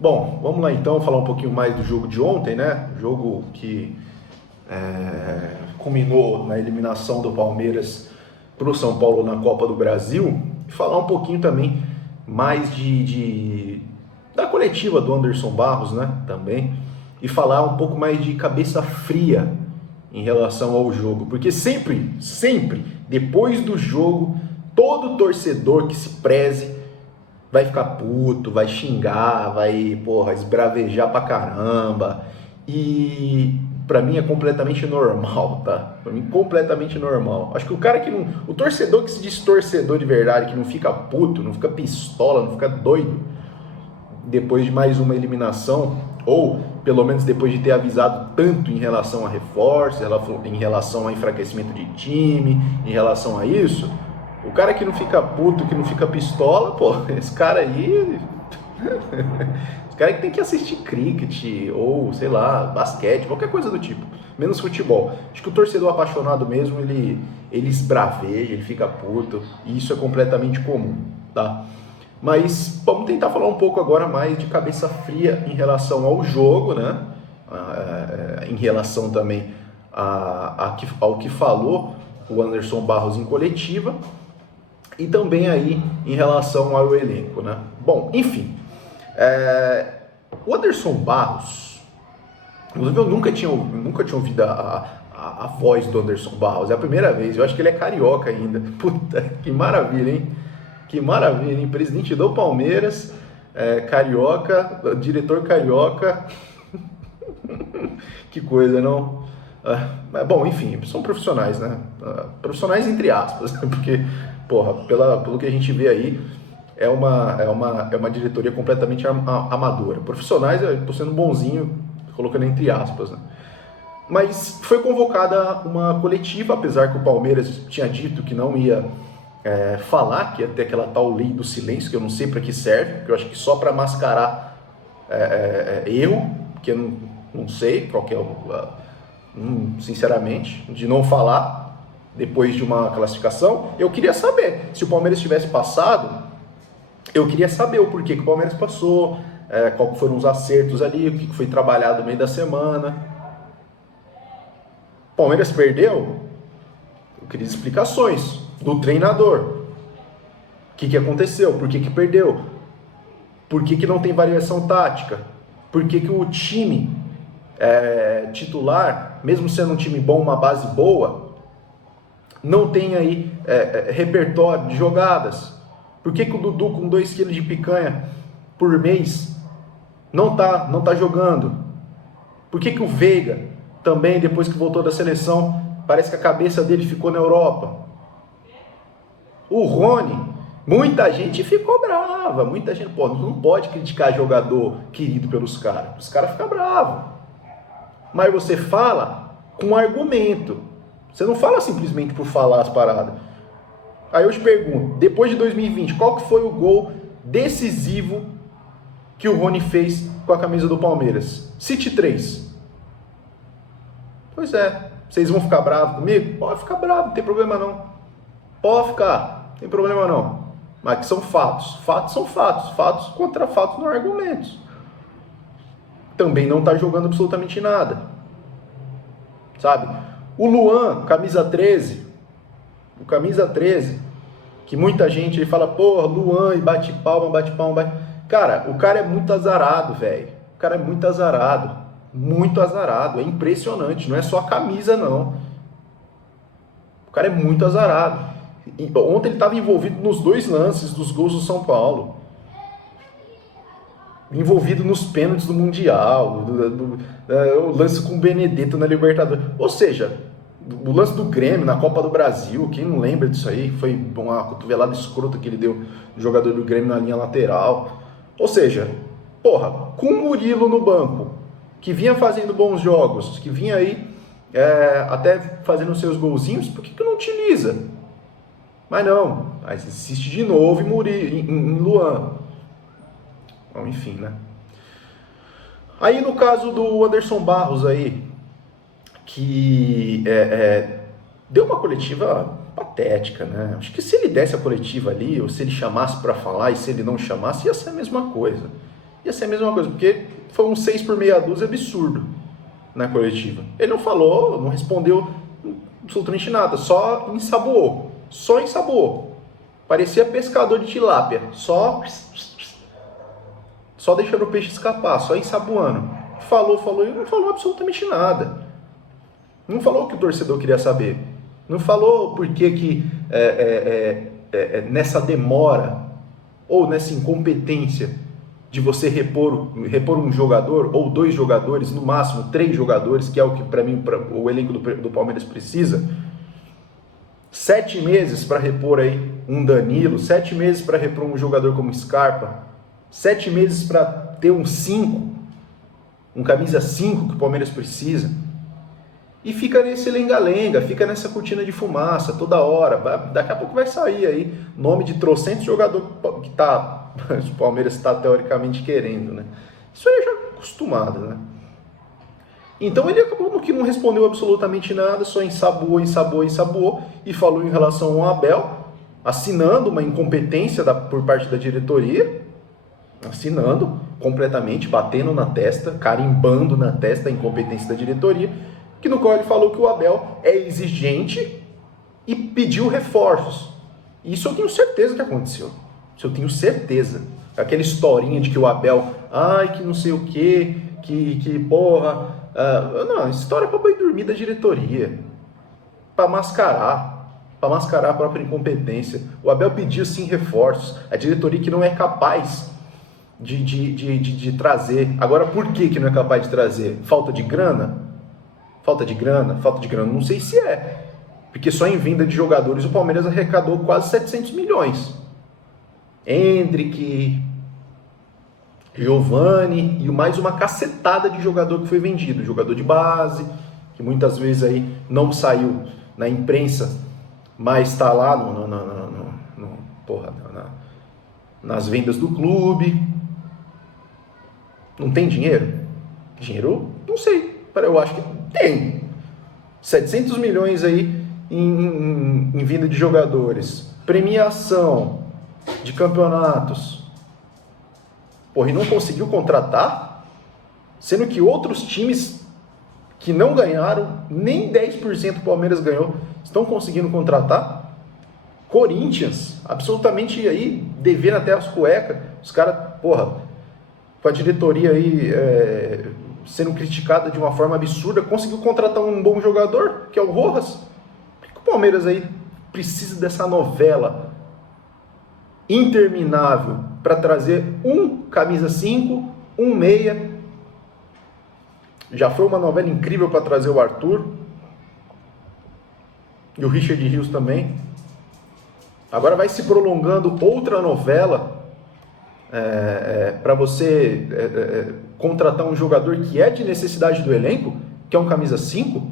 Bom, vamos lá então falar um pouquinho mais do jogo de ontem, né? Jogo que culminou na eliminação do Palmeiras para o São Paulo na Copa do Brasil. E falar um pouquinho também mais da coletiva do Anderson Barros, né? Também. E falar um pouco mais de cabeça fria em relação ao jogo. Porque sempre, depois do jogo, todo torcedor que se preze vai ficar puto, vai xingar, vai, porra, esbravejar pra caramba. E pra mim é completamente normal, tá? Pra mim completamente normal. Acho que o cara que não, o torcedor que se diz torcedor de verdade, que não fica puto, não fica pistola, não fica doido depois de mais uma eliminação, ou pelo menos depois de ter avisado tanto em relação a reforços, em relação a enfraquecimento de time, em relação a isso, o cara que não fica puto, que não fica pistola, pô, esse cara aí... esse cara que tem que assistir cricket, ou sei lá, basquete, qualquer coisa do tipo, menos futebol. Acho que o torcedor apaixonado mesmo, ele esbraveja, ele fica puto, e isso é completamente comum, tá? Mas vamos tentar falar um pouco agora mais de cabeça fria em relação ao jogo, né? Em relação também ao que falou o Anderson Barros em coletiva, e também aí em relação ao elenco, né? Bom, enfim, o Anderson Barros, inclusive eu nunca tinha ouvido a voz do Anderson Barros, é a primeira vez, eu acho que ele é carioca ainda. Puta, que maravilha, hein? Que maravilha, hein? Presidente do Palmeiras, carioca, diretor carioca, que coisa, não? Mas, bom, enfim, são profissionais, né? Profissionais entre aspas, porque, porra, pelo que a gente vê aí, é uma diretoria completamente amadora. Profissionais, eu tô sendo bonzinho, colocando entre aspas, né? Mas foi convocada uma coletiva, apesar que o Palmeiras tinha dito que não ia falar, que ia ter aquela tal lei do silêncio, que eu não sei para que serve, que eu acho que só para mascarar erro, que eu não sei qual que é sinceramente, de não falar depois de uma classificação. Eu queria saber, se o Palmeiras tivesse passado, eu queria saber o porquê que o Palmeiras passou, qual foram os acertos ali, o que foi trabalhado no meio da semana. O Palmeiras perdeu, eu queria explicações do treinador. O que aconteceu? Por que perdeu? Por que não tem variação tática? Por que o time titular, mesmo sendo um time bom, uma base boa, não tem aí repertório de jogadas? Por que o Dudu com 2 kg de picanha por mês não tá jogando? Por que o Veiga também, depois que voltou da seleção, parece que a cabeça dele ficou na Europa? O Rony, muita gente ficou brava, muita gente, pô, não pode criticar jogador querido pelos caras, os caras ficam bravos. Mas você fala com argumento, você não fala simplesmente por falar as paradas. Aí eu te pergunto, depois de 2020, qual que foi o gol decisivo que o Rony fez com a camisa do Palmeiras? Cite 3. Pois é, vocês vão ficar bravos comigo? Pode ficar bravo, não tem problema não. Pode ficar, não tem problema não. Mas que são fatos. Fatos são fatos. Fatos contra fatos não há argumentos. Também não está jogando absolutamente nada. Sabe? O Luan, camisa 13. O camisa 13. Que muita gente fala, porra, Luan, e bate palma. Cara, o cara é muito azarado, velho. O cara é muito azarado. Muito azarado. É impressionante. Não é só a camisa, não. O cara é muito azarado. Ontem ele estava envolvido nos 2 lances dos gols do São Paulo. Envolvido nos pênaltis do Mundial, o lance com o Benedetto na Libertadores. Ou seja, o lance do Grêmio na Copa do Brasil, quem não lembra disso aí? Foi uma cotovelada escrota que ele deu no jogador do Grêmio na linha lateral. Ou seja, porra, com o Murilo no banco, que vinha fazendo bons jogos, que vinha aí até fazendo seus golzinhos, por que não utiliza? Mas não, aí insiste de novo em Luan. Bom, enfim, né? Aí no caso do Anderson Barros aí, que deu uma coletiva patética, né? Acho que se ele desse a coletiva ali, ou se ele chamasse para falar e se ele não chamasse, ia ser a mesma coisa. ia ser a mesma coisa, porque foi um 6 por meia dúzia absurdo na coletiva. Ele não falou, não respondeu absolutamente nada, só ensaboou. Parecia pescador de tilápia, só deixando o peixe escapar, só ensaboando. Falou e não falou absolutamente nada. Não falou o que o torcedor queria saber. Não falou por que nessa demora ou nessa incompetência de você repor um jogador ou 2 jogadores, no máximo 3 jogadores, que é o que para mim o elenco do Palmeiras precisa. 7 meses para repor aí um Danilo, 7 meses para repor um jogador como Scarpa, 7 meses para ter um 5, um camisa 5 que o Palmeiras precisa. E fica nesse lenga-lenga, fica nessa cortina de fumaça toda hora. Daqui a pouco vai sair aí nome de trocentos jogador que o Palmeiras está teoricamente querendo, né? Isso aí já é acostumado, né? Então ele acabou que não respondeu absolutamente nada, só ensaboou e falou em relação ao Abel, assinando uma incompetência por parte da diretoria, assinando completamente, batendo na testa, carimbando na testa a incompetência da diretoria, que no qual ele falou que o Abel é exigente e pediu reforços. Isso eu tenho certeza que aconteceu. Isso eu tenho certeza. Aquela historinha de que o Abel, que não sei o quê, que porra... não, história para boi dormir da diretoria. Para mascarar a própria incompetência. O Abel pediu sim reforços. A diretoria que não é capaz de trazer. Agora, por que não é capaz de trazer? Falta de grana? Não sei se é. Porque só em venda de jogadores o Palmeiras arrecadou quase 700 milhões. Hendrick, Giovani e mais uma cacetada de jogador que foi vendido. Jogador de base, que muitas vezes aí não saiu na imprensa, mas está lá nas vendas do clube. Não tem dinheiro? Dinheiro? Não sei. Eu acho que tem. 700 milhões aí em venda de jogadores. Premiação de campeonatos. Porra, e não conseguiu contratar? Sendo que outros times que não ganharam, nem 10% o Palmeiras ganhou, estão conseguindo contratar? Corinthians, absolutamente aí, devendo até as cuecas. Os caras, porra, com a diretoria aí sendo criticada de uma forma absurda, conseguiu contratar um bom jogador, que é o Rojas. Por que o Palmeiras aí precisa dessa novela interminável para trazer um camisa 5, um meia? Já foi uma novela incrível para trazer o Arthur e o Richard Rios também. Agora vai se prolongando outra novela para você contratar um jogador que é de necessidade do elenco, que é um camisa 5.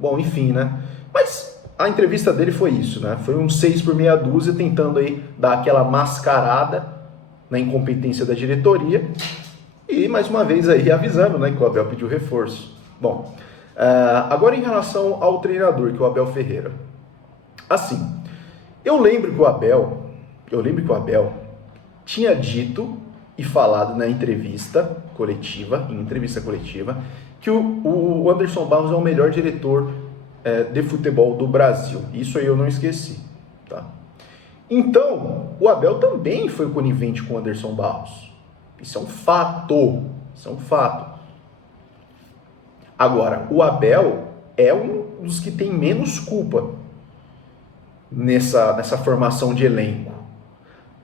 Bom, enfim, né? Mas a entrevista dele foi isso, né? Foi um 6 por meia dúzia, tentando aí dar aquela mascarada na incompetência da diretoria e mais uma vez aí avisando, né, que o Abel pediu reforço. Bom, agora em relação ao treinador, que é o Abel Ferreira. Assim, eu lembro que o Abel tinha dito e falado na entrevista coletiva, que o Anderson Barros é o melhor diretor de futebol do Brasil. Isso aí eu não esqueci, tá? Então, o Abel também foi conivente com o Anderson Barros. Isso é um fato. Agora, o Abel é um dos que tem menos culpa nessa formação de elenco.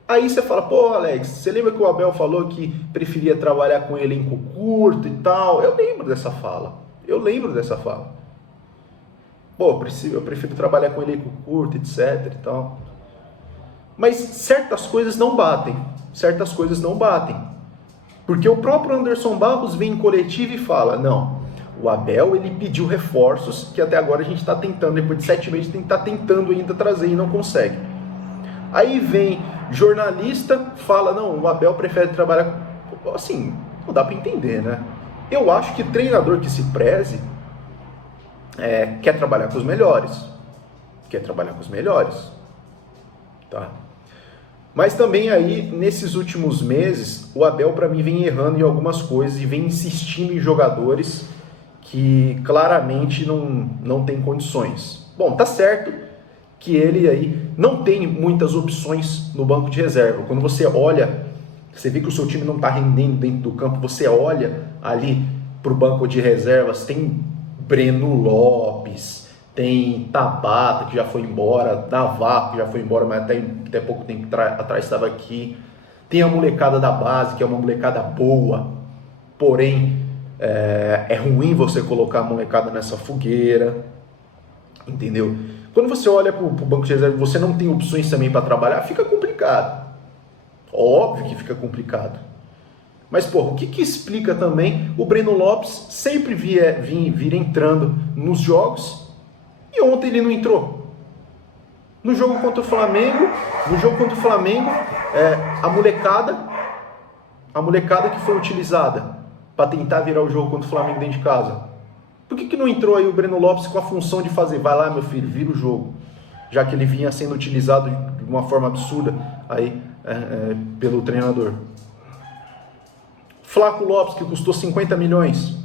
Aí você fala, pô, Alex, você lembra que o Abel falou que preferia trabalhar com elenco curto e tal? Eu lembro dessa fala. Pô, eu prefiro trabalhar com elenco curto, etc e tal. Mas certas coisas não batem. Porque o próprio Anderson Barros vem em coletivo e fala, não, o Abel ele pediu reforços que até agora a gente está tentando, depois de 7 meses a gente está tentando ainda trazer e não consegue. Aí vem jornalista, fala, não, o Abel prefere trabalhar... Assim, não dá para entender, né? Eu acho que treinador que se preze quer trabalhar com os melhores. Tá? Mas também aí, nesses últimos meses, o Abel para mim vem errando em algumas coisas e vem insistindo em jogadores que claramente não tem condições. Bom, tá certo que ele aí não tem muitas opções no banco de reserva. Quando você olha, você vê que o seu time não está rendendo dentro do campo, você olha ali para o banco de reservas, tem Breno Lopes, tem Tabata, que já foi embora, Navarro, que já foi embora, mas até pouco tempo atrás estava aqui. Tem a molecada da base, que é uma molecada boa, porém é ruim você colocar a molecada nessa fogueira, entendeu? Quando você olha para o banco de reserva e você não tem opções também para trabalhar, fica complicado. Óbvio que fica complicado. Mas, porra, o que explica também o Breno Lopes sempre vir entrando nos jogos e ontem ele não entrou? No jogo contra o Flamengo, a molecada que foi utilizada para tentar virar o jogo contra o Flamengo dentro de casa. Por que não entrou aí o Breno Lopes com a função de fazer, vai lá meu filho, vira o jogo, já que ele vinha sendo utilizado de uma forma absurda aí pelo treinador? Flaco Lopes, que custou 50 milhões,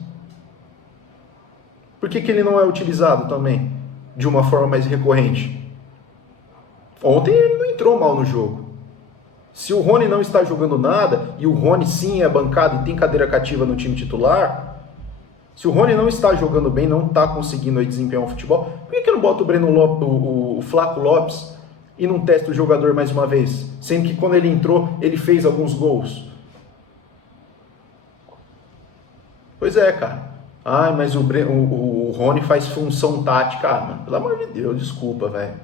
por que ele não é utilizado também de uma forma mais recorrente? Ontem ele não entrou mal no jogo. Se o Rony não está jogando nada, e o Rony sim é bancado e tem cadeira cativa no time titular, se o Rony não está jogando bem, não está conseguindo aí desempenhar um futebol, por que não bota o Breno Lopes, o Flaco Lopes e não testa o jogador mais uma vez? Sendo que quando ele entrou, ele fez alguns gols. Pois é, cara. Ai, mas o Rony faz função tática. Ah, mano, pelo amor de Deus, desculpa, velho.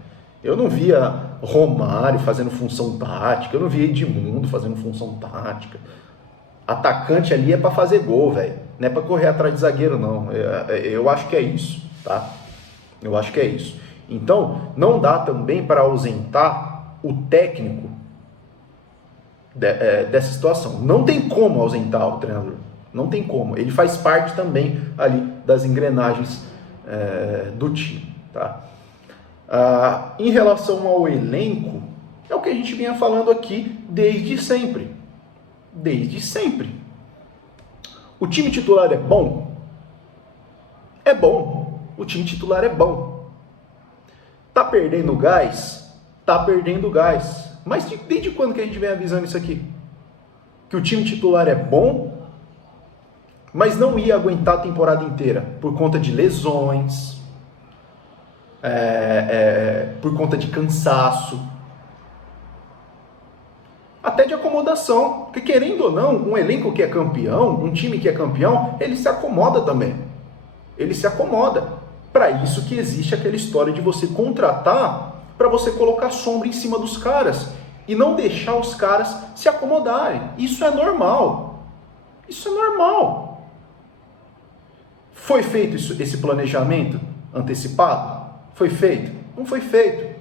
Eu não via Romário fazendo função tática, eu não via Edmundo fazendo função tática. Atacante ali é para fazer gol, velho. Não é para correr atrás de zagueiro, não. Eu acho que é isso, tá? Eu acho que é isso. Então, não dá também para ausentar o técnico dessa situação. Não tem como ausentar o treinador. Não tem como. Ele faz parte também ali das engrenagens do time, tá? Em relação ao elenco, é o que a gente vinha falando aqui desde sempre. Desde sempre. O time titular é bom? É bom. O time titular é bom. Tá perdendo gás? Tá perdendo gás. Mas desde quando que a gente vem avisando isso aqui? Que o time titular é bom, mas não ia aguentar a temporada inteira por conta de lesões, por conta de cansaço, até de acomodação, porque querendo ou não, um elenco que é campeão, um time que é campeão, ele se acomoda também, ele se acomoda. Para isso que existe aquela história de você contratar para você colocar sombra em cima dos caras e não deixar os caras se acomodarem. Isso é normal, isso é normal. Foi feito esse planejamento antecipado? Foi feito? Não foi feito.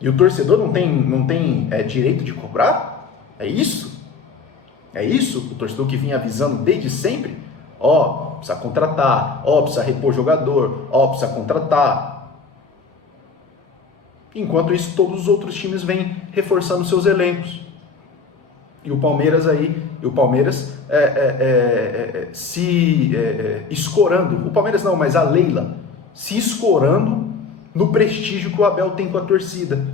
E o torcedor não tem direito de cobrar? É isso? É isso? O torcedor que vinha avisando desde sempre? Precisa contratar, precisa repor jogador, precisa contratar. Enquanto isso, todos os outros times vêm reforçando seus elencos. E o Palmeiras se escorando, o Palmeiras não, mas a Leila, se escorando no prestígio que o Abel tem com a torcida,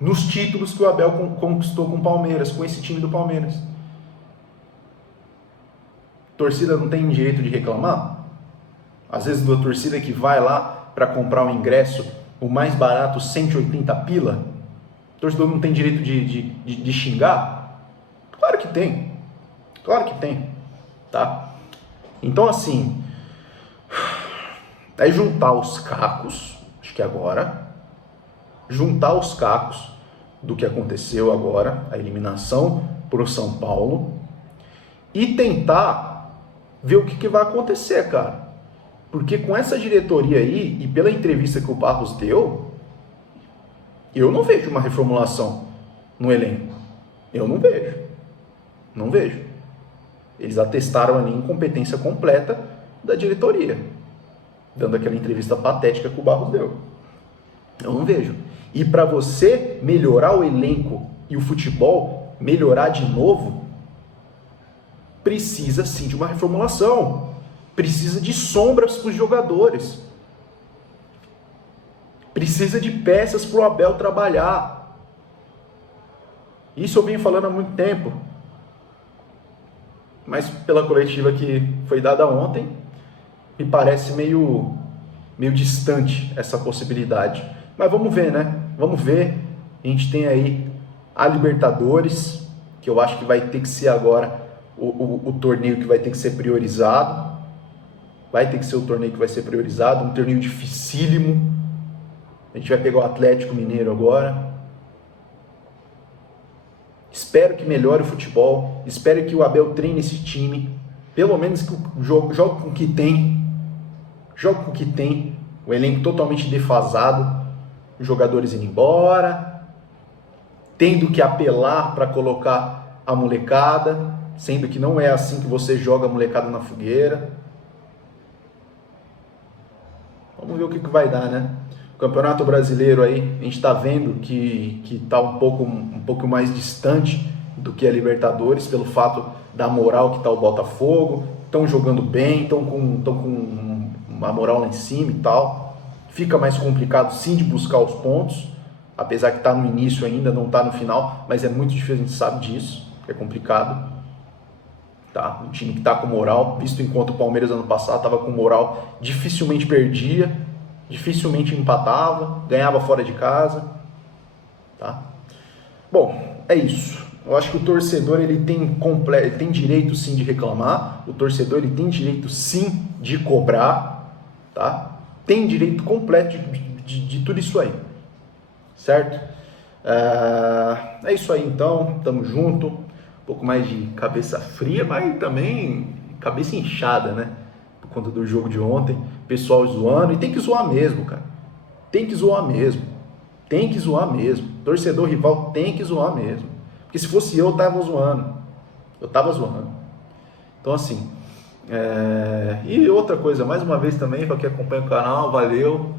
nos títulos que o Abel conquistou com o Palmeiras, com esse time do Palmeiras. A torcida não tem direito de reclamar? Às vezes da torcida que vai lá para comprar um ingresso, o mais barato, 180 pila, o torcedor não tem direito de xingar? Claro que tem. Claro que tem. Tá? Então, assim, é juntar os cacos, acho que agora, juntar os cacos do que aconteceu agora, a eliminação para o São Paulo, e tentar ver o que vai acontecer, cara. Porque com essa diretoria aí, e pela entrevista que o Barros deu, eu não vejo uma reformulação no elenco. Eu não vejo. Não vejo. Eles atestaram ali a incompetência completa da diretoria, dando aquela entrevista patética que o Barros deu. Eu não vejo. E para você melhorar o elenco e o futebol, melhorar de novo, precisa sim de uma reformulação. Precisa de sombras para os jogadores. Precisa de peças para o Abel trabalhar. Isso eu venho falando há muito tempo. Mas pela coletiva que foi dada ontem, me parece meio distante essa possibilidade. Mas vamos ver, né? Vamos ver. A gente tem aí a Libertadores, que eu acho que vai ter que ser agora o torneio que vai ter que ser priorizado. Vai ter que ser o torneio que vai ser priorizado, um torneio dificílimo. A gente vai pegar o Atlético Mineiro agora. Espero que melhore o futebol. Espero que o Abel treine esse time. Pelo menos que jogue com o que tem. Jogue com o que tem. O elenco totalmente defasado. Os jogadores indo embora. Tendo que apelar para colocar a molecada. Sendo que não é assim que você joga a molecada na fogueira. Vamos ver o que vai dar, né? O Campeonato Brasileiro aí, a gente está vendo que está um pouco mais distante do que a Libertadores, pelo fato da moral que está o Botafogo. Estão jogando bem, estão com uma moral lá em cima e tal. Fica mais complicado sim de buscar os pontos, apesar que está no início ainda, não está no final, mas é muito difícil, a gente sabe disso, é complicado. Tá? Um time que está com moral, visto enquanto o Palmeiras ano passado estava com moral, dificilmente perdia, dificilmente empatava, ganhava fora de casa. Tá? Bom, é isso. Eu acho que o torcedor ele tem direito sim de reclamar, o torcedor ele tem direito sim de cobrar, tá? Tem direito completo de tudo isso aí, certo? É isso aí então, tamo junto. Um pouco mais de cabeça fria, mas também cabeça inchada, né? Por conta do jogo de ontem, pessoal zoando, e tem que zoar mesmo, cara. Tem que zoar mesmo. Tem que zoar mesmo. Torcedor rival tem que zoar mesmo. Porque se fosse eu tava zoando. Eu tava zoando. Então assim, e outra coisa, mais uma vez também, para quem acompanha o canal, valeu.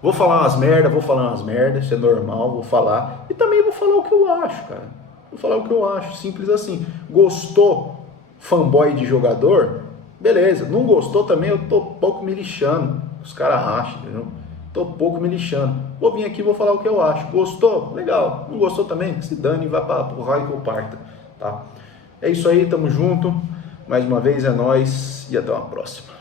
Vou falar umas merdas, isso é normal, vou falar. E também vou falar o que eu acho, cara. Vou falar o que eu acho, simples assim. Gostou, fanboy de jogador? Beleza. Não gostou também, eu tô pouco me lixando. Os caras racham, entendeu? Tô pouco me lixando. Vou vir aqui e vou falar o que eu acho. Gostou? Legal. Não gostou também? Se dane e vai para o raio que eu parta. Tá? É isso aí, tamo junto. Mais uma vez é nóis e até uma próxima.